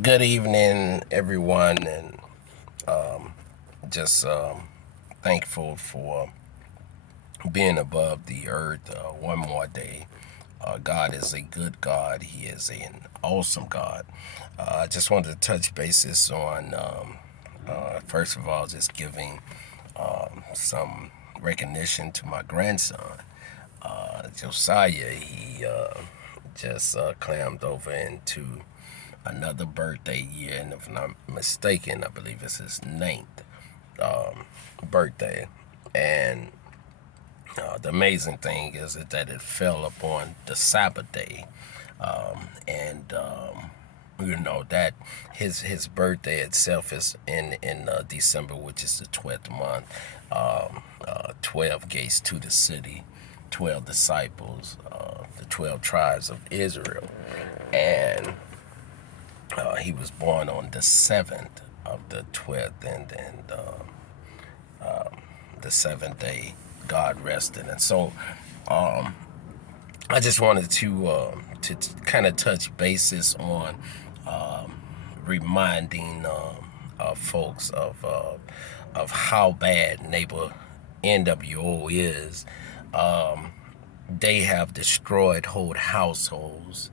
Good evening, everyone, and just thankful for being above the earth one more day. God is a good God. He is an awesome God. I just wanted to touch bases on, first of all, just giving some recognition to my grandson, Josiah. He just clammed over into another birthday year, and if I'm not mistaken, I believe it's his ninth birthday. And the amazing thing is that it fell upon the Sabbath day, and that his birthday itself is in December, which is the 12th month. 12 gates to the city, 12 disciples, the 12 tribes of Israel, and he was born on the 7th of the 12th, and the seventh day God rested. And so I just wanted to kind of touch bases on reminding folks of how bad neighbor NWO is. They have destroyed whole households.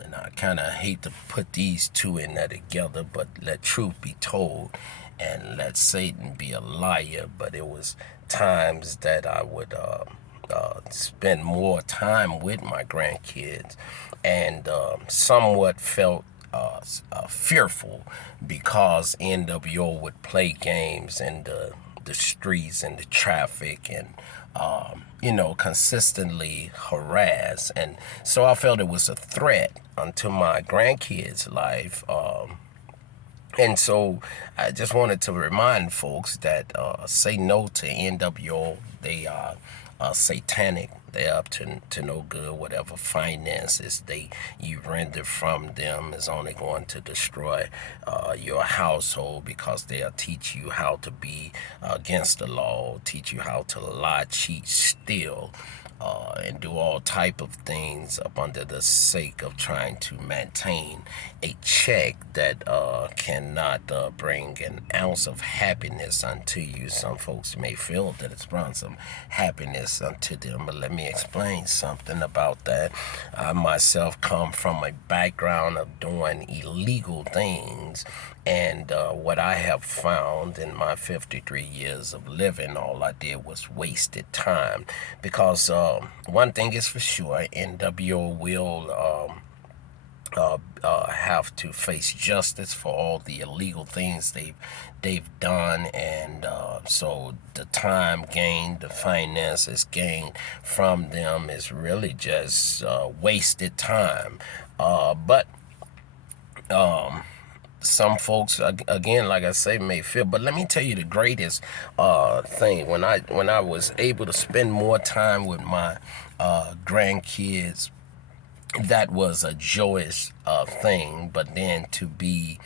And I kind of hate to put these two in there together, but let truth be told and let Satan be a liar. But it was times that I would spend more time with my grandkids, and somewhat felt fearful because NWO would play games in the streets and the traffic, and consistently harass. And so I felt it was a threat unto my grandkids' life. And so I just wanted to remind folks that say no to NWO. They are satanic. They're up to no good. Whatever finances you render from them is only going to destroy your household, because they'll teach you how to be against the law, teach you how to lie, cheat, steal, and do all type of things up under the sake of trying to maintain a check that cannot bring an ounce of happiness unto you. Some folks may feel that it's brought some happiness unto them, but let me explain something about that. I myself come from a background of doing illegal things, and what I have found in my 53 years of living, all I did was wasted time. Because one thing is for sure, NWO will have to face justice for all the illegal things they've done, and so the time gained, the finances gained from them is really just wasted time. But some folks, again, like I say, may feel. But let me tell you the greatest thing, when I was able to spend more time with my grandkids, that was a joyous thing. But then to be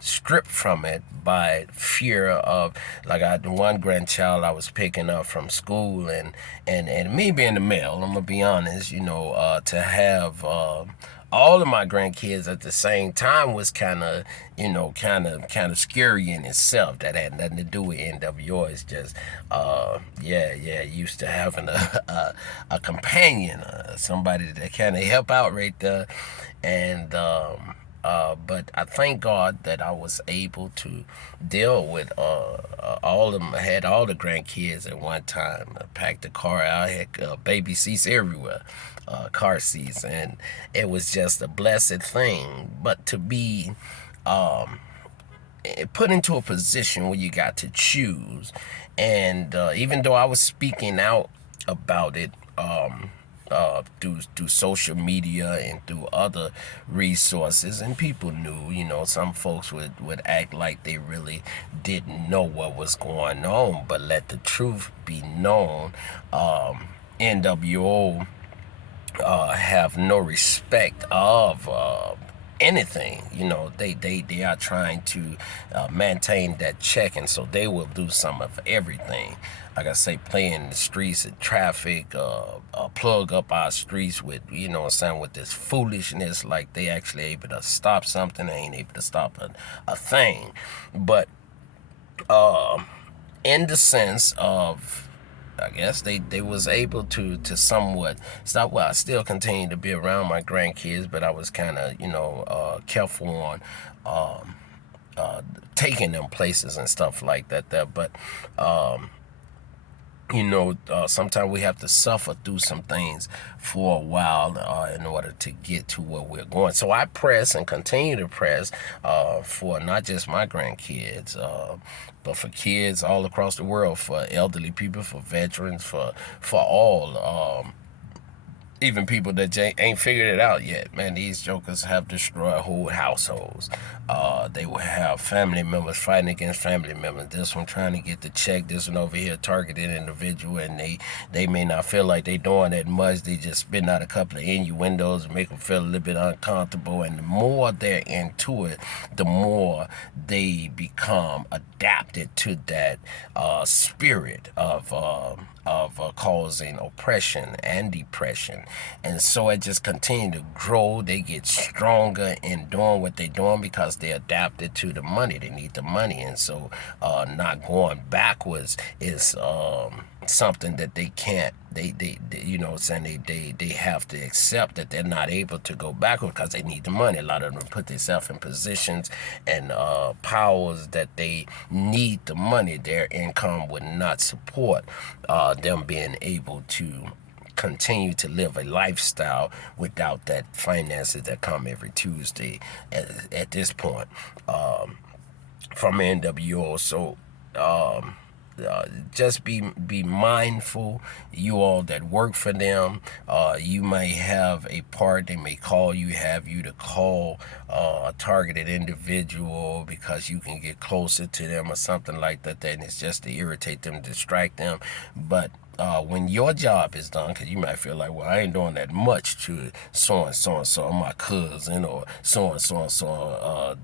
stripped from it by fear of, like, I had one grandchild I was picking up from school, and me being the male, I'm gonna be honest, to have all of my grandkids at the same time was kind of scary in itself. That had nothing to do with NWO. It's just used to having a companion, somebody that kind of help out right there. And but I thank God that I was able to deal with all of them. I had all the grandkids at one time. I packed the car out. I had baby seats everywhere, car seats, and it was just a blessed thing. But to be put into a position where you got to choose, and even though I was speaking out about it, through social media and through other resources, and people knew, some folks would act like they really didn't know what was going on. But let the truth be known, NWO have no respect of anything. You know, they are trying to maintain that check, and so they will do some of everything. Like I say, play in the streets and traffic, plug up our streets with, you know what I'm saying, with this foolishness, like they actually able to stop something, they ain't able to stop a thing. But in the sense of, I guess they was able to somewhat stop. Well, I still continue to be around my grandkids, but I was kind of, you know, careful on taking them places and stuff like that there. But you know, sometimes we have to suffer through some things for a while in order to get to where we're going. So I press and continue to press for not just my grandkids, but for kids all across the world, for elderly people, for veterans, for all. Even people that ain't figured it out yet, man. These jokers have destroyed whole households. They will have family members fighting against family members. This one trying to get the check. This one over here targeted individual, and they may not feel like they doing that much. They just spitting out a couple of innuendos and make them feel a little bit uncomfortable. And the more they're into it, the more they become adapted to that spirit of causing oppression and depression. And so it just continued to grow. They get stronger in doing what they're doing because they adapted to the money. They need the money. And so not going backwards is something that they can't, they you know what I'm saying, they have to accept that they're not able to go backward because they need the money. A lot of them put themselves in positions and powers that they need the money. Their income would not support them being able to continue to live a lifestyle without that finances that come every Tuesday at this point from NWO. So just be mindful, you all that work for them. You may have a part, they may call you, have you to call a targeted individual because you can get closer to them or something like that, and it's just to irritate them, distract them. But when your job is done, because you might feel like, well, I ain't doing that much to so and so and so, my cousin, or so and so and so,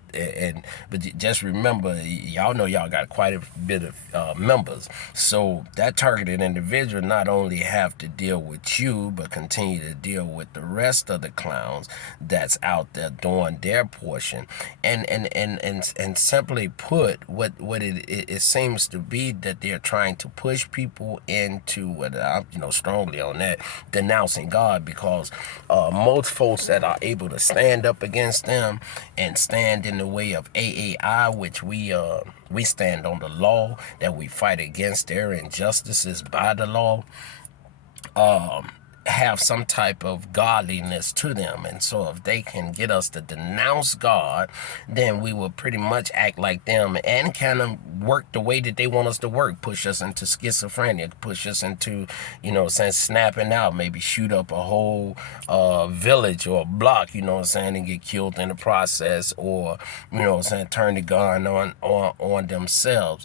but just remember, y'all know y'all got quite a bit of members. So that targeted individual not only have to deal with you, but continue to deal with the rest of the clowns that's out there doing their portion. And simply put, what it seems to be that they're trying to push people into, whether I'm, you know, strongly on that, denouncing God, because most folks that are able to stand up against them and stand in the way of AAI, which we stand on the law, that we fight against their injustices by the law, have some type of godliness to them. And so if they can get us to denounce God, then we will pretty much act like them and kind of work the way that they want us to work, push us into schizophrenia, push us into, you know, saying, snapping out, maybe shoot up a whole village or a block, you know what I'm saying, and get killed in the process, or, you know what I'm saying, turn the gun on themselves.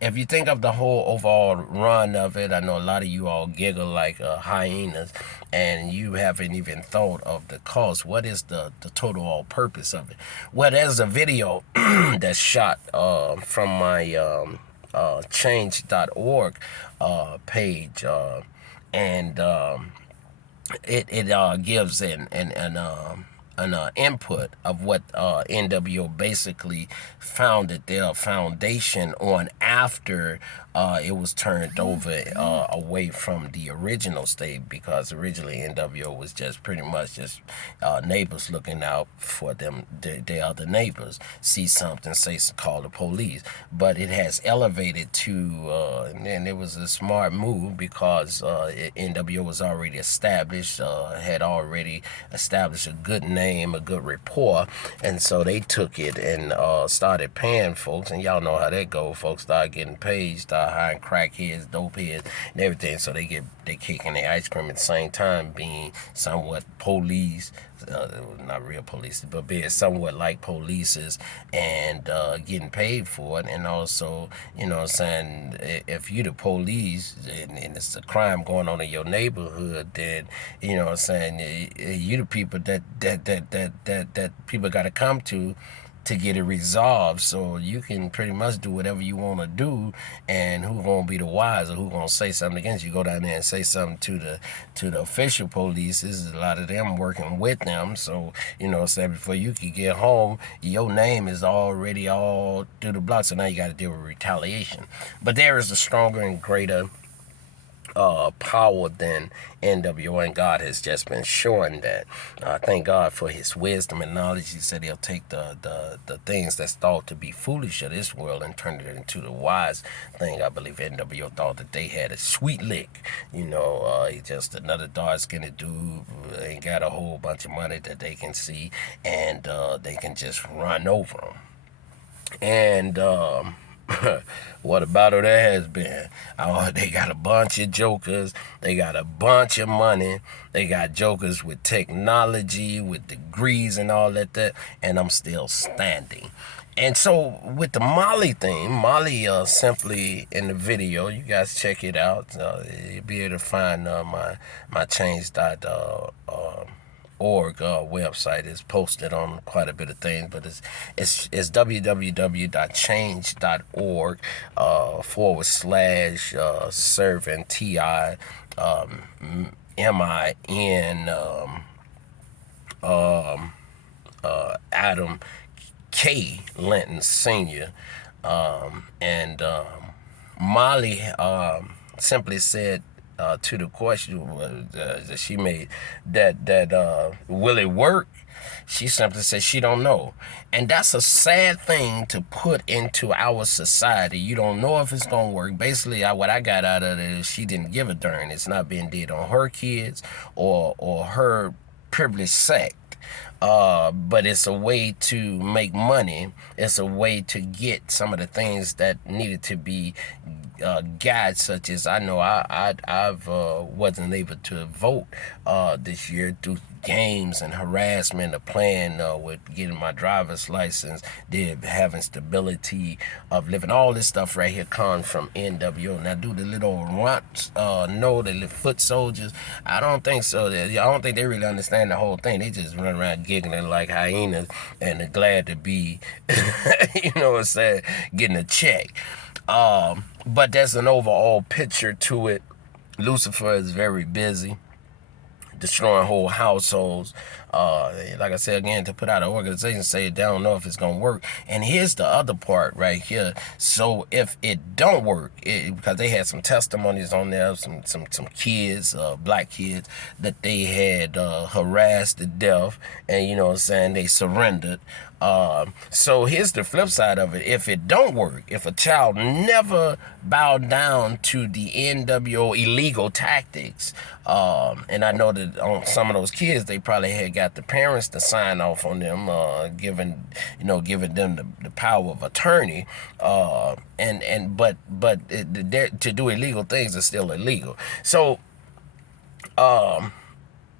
If you think of the whole overall run of it, I know a lot of you all giggle like hyenas, and you haven't even thought of the cost. What is the total all purpose of it? Well, there's a video that's shot from my change.org page, and it gives an input of what NWO basically founded their foundation on after it was turned over away from the original state, because originally NWO was just pretty much just neighbors looking out for them, their other neighbors, see something, say, call the police. But it has elevated to, and it was a smart move because NWO was already established, had already established a good name, a good rapport, and so they took it and started paying folks, and y'all know how that go. Folks start getting paid, start hiring crackheads, dope heads, and everything, so they kicking their ice cream at the same time, being somewhat police, not real police, but being somewhat like polices and getting paid for it. And also, you know what I'm saying, if you the police and it's a crime going on in your neighborhood, then, you know what I'm saying, you the people that people got to come to get it resolved. So you can pretty much do whatever you want to do, and who gonna be the wise or who gonna say something against you? Go down there and say something to the official police. This is a lot of them working with them. So, you know what I'm saying, before you can get home, your name is already all through the block. So now you got to deal with retaliation. But there is a stronger and greater power than NWO, and God has just been showing that. Thank God for his wisdom and knowledge. He said he'll take the things that's thought to be foolish of this world and turn it into the wise thing. I believe NWO thought that they had a sweet lick. You know, he just another dark-skinned dude, ain't got a whole bunch of money that they can see, and they can just run over them. And what about it has been? Oh, they got a bunch of jokers. They got a bunch of money. They got jokers with technology, with degrees and all that. And I'm still standing. And so with the Molly thing, Molly simply in the video, you guys check it out. You'll be able to find my change.org website is posted on quite a bit of things, but it's www.change.org / servant TI MIN Adam K. Linton Sr. And Molly simply said to the question that she made, that will it work? She simply said she don't know. And that's a sad thing to put into our society. You don't know if it's going to work. Basically, what I got out of it is she didn't give a darn. It's not being did on her kids or her privileged sect. But it's a way to make money. It's a way to get some of the things that needed to be got, such as I know I've wasn't able to vote this year through games and harassment of playing with getting my driver's license, having stability of living. All this stuff right here comes from NWO. Now, do the little runts know the little foot soldiers? I don't think so. I don't think they really understand the whole thing. They just run around giggling like hyenas and they're glad to be, you know what I'm saying, getting a check. But there's an overall picture to it. Lucifer is very busy destroying whole households. Like I said again, to put out an organization, say they don't know if it's gonna work. And here's the other part right here. So if it don't work, because they had some testimonies on there, some kids, black kids, that they had harassed to death, and you know what I'm saying, they surrendered. So here's the flip side of it. If it don't work, if a child never bowed down to the NWO illegal tactics, and I know that on some of those kids, they probably had got the parents to sign off on them, giving them the power of attorney, but to do illegal things is still illegal. So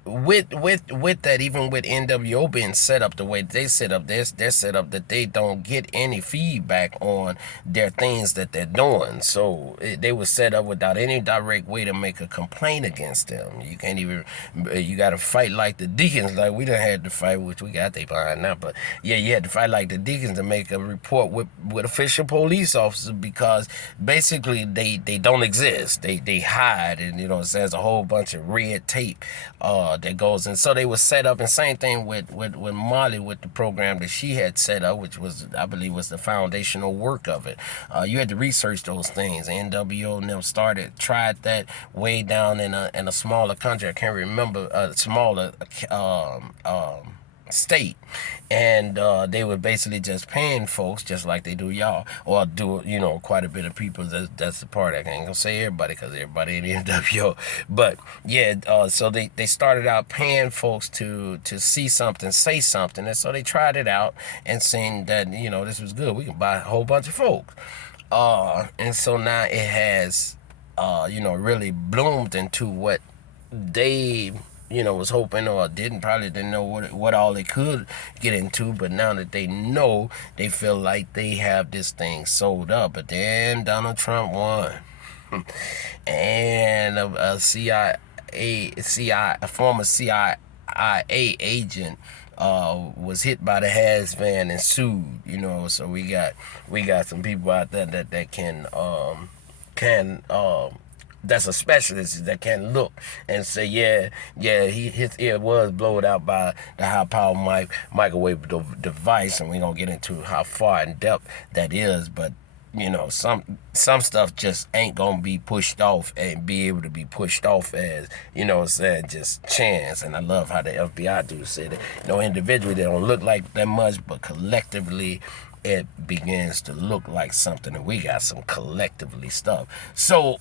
with that, even with NWO being set up the way they set up, they're set up that they don't get any feedback on their things that they're doing. So they were set up without any direct way to make a complaint against them. You can't even, you got to fight like the deacons, like we done had to fight, which we got they behind now, but yeah, you had to fight like the deacons to make a report with official police officers, because basically they don't exist. They hide, and you know, there's a whole bunch of red tape that goes in. So they were set up, and same thing with Molly, with the program that she had set up, which was, I believe, was the foundational work of it. You had to research those things. NWO and them tried that way down in a smaller country. I can't remember, a smaller state, and they were basically just paying folks just like they do y'all, or do, you know, quite a bit of people. That's the part. I ain't gonna say everybody, because everybody in the NWO, but yeah, so they started out paying folks to see something, say something, and so they tried it out and seen that, you know, this was good. We can buy a whole bunch of folks, and so now it has you know, really bloomed into what they was hoping or probably didn't know what all they could get into. But now that they know, they feel like they have this thing sold up. But then Donald Trump won. And a former CIA agent was hit by the has van and sued. So we got some people out there that can that's a specialist that can look and say, his ear was blown out by the high power microwave device, and we're gonna get into how far in depth that is. But some stuff just ain't gonna be pushed off and be able to be pushed off as, just chance. And I love how the FBI do say that, individually they don't look like that much, but collectively it begins to look like something, and we got some collectively stuff. So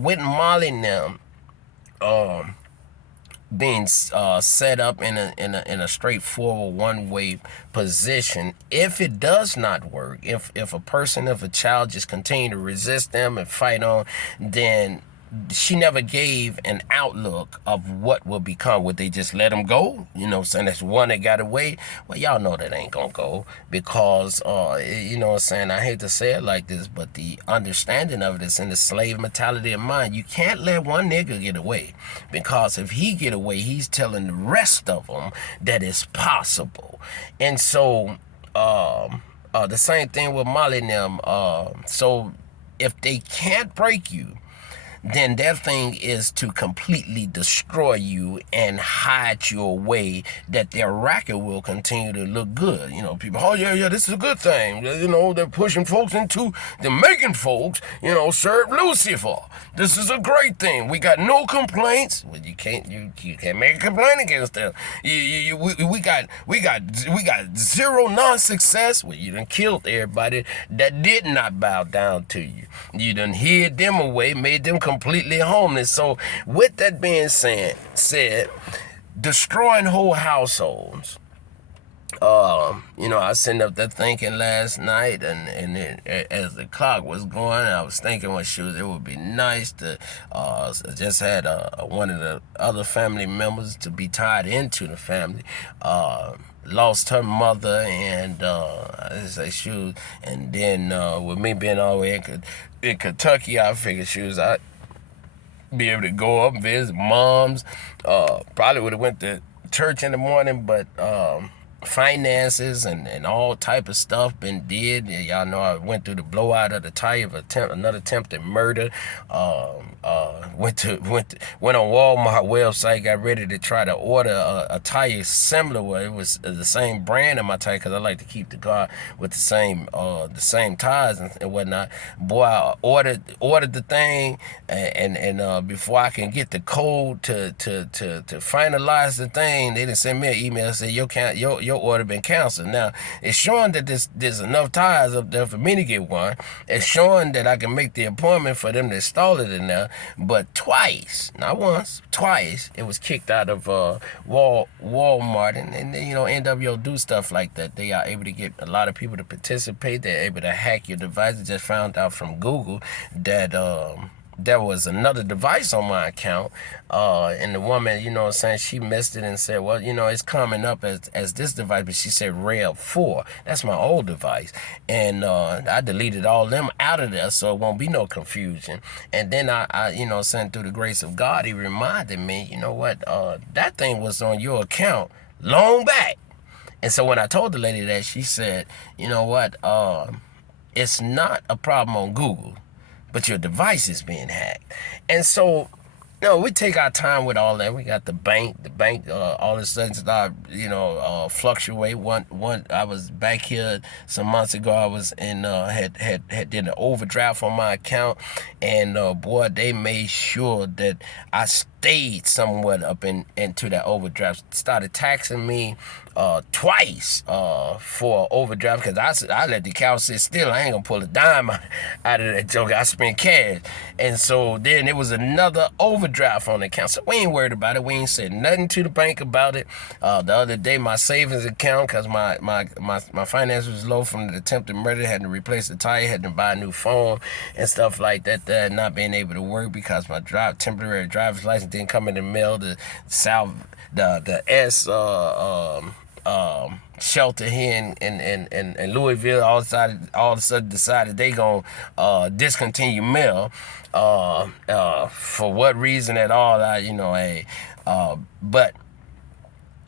with Molly now being set up in a straightforward one-way position, if it does not work, if a child just continue to resist them and fight on, then she never gave an outlook of what will become. Would they just let him go? Saying that's one that got away. Well, y'all know that ain't gonna go, because I hate to say it like this, but the understanding of this in the slave mentality of mind, you can't let one nigga get away, because if he get away, he's telling the rest of them that it's possible. And so the same thing with Molly and them. So if they can't break you, then their thing is to completely destroy you and hide you away, that their racket will continue to look good. People, oh yeah, this is a good thing. They're pushing folks they're making folks, serve Lucifer. This is a great thing. We got no complaints. Well, you can't make a complaint against them. We got zero non-success. Well, you done killed everybody that did not bow down to you. You done hid them away, made them completely homeless. So with that being said, destroying whole households. I was sitting up there thinking last night, and then as the clock was going, I was thinking, it would be nice to just had one of the other family members to be tied into the family. Lost her mother, and and then with me being all the way in Kentucky, I figured I'd be able to go up and visit moms. Probably would have went to church in the morning, but finances and all type of stuff been did. Y'all know I went through the blowout of the tire of another attempted murder. Went on Walmart website, got ready to try to order a tire similar where it was the same brand of my tire, because I like to keep the car with the same tires and whatnot. Boy, I ordered the thing, and before I can get the code to finalize the thing, they didn't send me an email and say your order been canceled. Now it's showing that there's enough tires up there for me to get one. It's showing that I can make the appointment for them to install it in there. But twice, not once, twice, it was kicked out of Walmart, and NWO do stuff like that. They are able to get a lot of people to participate. They're able to hack your device. I just found out from Google that there was another device on my account, and the woman, she missed it and said, well, it's coming up as this device, but she said Rev 4. That's my old device, and I deleted all them out of there, so it won't be no confusion. And then I through the grace of God, he reminded me, that thing was on your account long back. And so when I told the lady that, she said, it's not a problem on Google, but your device is being hacked. And so, we take our time with all that. We got the bank, all of a sudden start, fluctuate. One, I was back here some months ago. I was in, had did an overdraft on my account, and boy, they made sure that I stayed somewhat up into that overdraft. Started taxing me twice for overdraft, because I let the cow sit still. I ain't gonna pull a dime out of that joke. I spent cash. And so then it was another overdraft on the account. So we ain't worried about it. We ain't said nothing to the bank about it. The other day, my savings account, because my finance was low from the attempted murder, had to replace the tire, had to buy a new phone and stuff like that, not being able to work because my temporary driver's license then come in the mail. The shelter here in Louisville all of a sudden decided they gonna discontinue mail. For what reason at all? But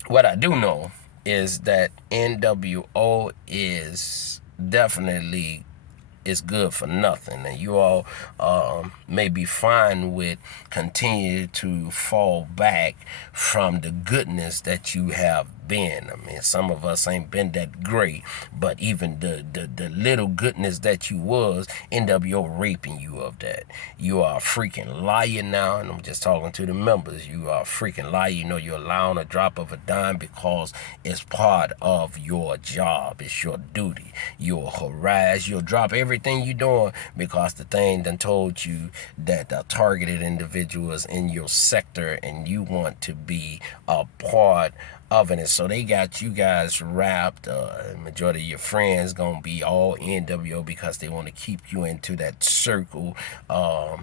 what I do know is that NWO is definitely good for nothing, and you all may be fine with continue to fall back from the goodness that you have been. I mean, some of us ain't been that great, but even the little goodness that you was, NWO raping you of that. You are a freaking liar now, and I'm just talking to the members. You are a freaking liar. You know, you're allowing a drop of a dime because it's part of your job. It's your duty. You'll harass. You'll drop everything you're doing because the thing done told you that the targeted individuals in your sector and you want to be a part of it. And so they got you guys wrapped. Majority of your friends gonna be all NWO because they want to keep you into that circle. But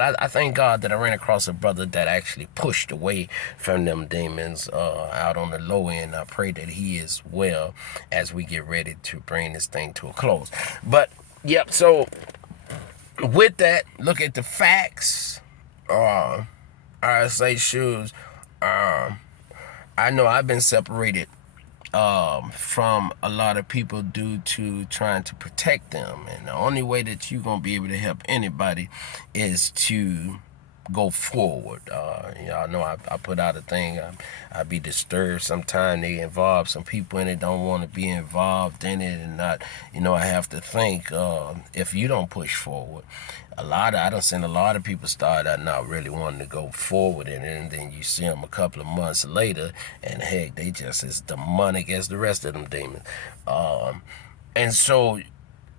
I thank God that I ran across a brother that actually pushed away from them demons out on the low end. I pray that he is well as we get ready to bring this thing to a close. But yep, so with that, look at the facts. RSA shoes. I know I've been separated from a lot of people due to trying to protect them, and the only way that you're gonna be able to help anybody is to go forward. Y'all know I put out a thing. I be disturbed sometimes. They involve some people in it, don't want to be involved in it, and not. I have to think if you don't push forward. I done seen a lot of people start out not really wanting to go forward in it, and then you see them a couple of months later, and heck, they just as demonic as the rest of them demons. And so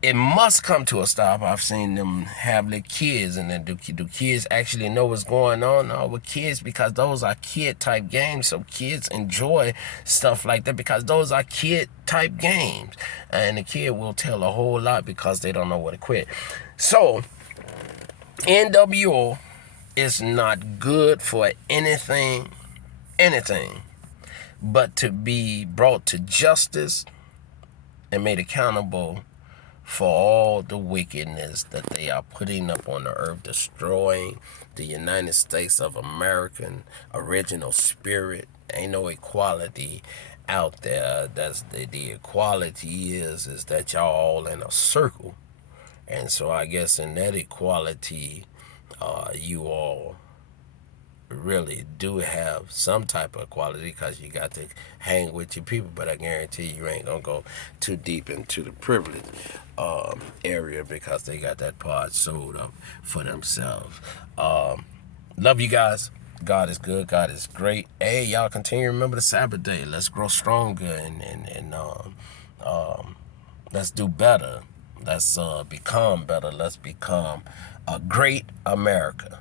it must come to a stop. I've seen them have their kids, and then do kids actually know what's going on? No, with kids, because those are kid-type games, so kids enjoy stuff like that because those are kid-type games. And the kid will tell a whole lot because they don't know where to quit. So NWO is not good for anything but to be brought to justice and made accountable for all the wickedness that they are putting up on the earth, destroying the United States of American original spirit. Ain't no equality out there. That's the equality is that y'all all in a circle. And so I guess in that equality, you all really do have some type of equality because you got to hang with your people. But I guarantee you ain't going to go too deep into the privilege area because they got that part sold up for themselves. Love you guys. God is good. God is great. Hey, y'all continue to remember the Sabbath day. Let's grow stronger and let's do better. Let's become better. Let's become a great America.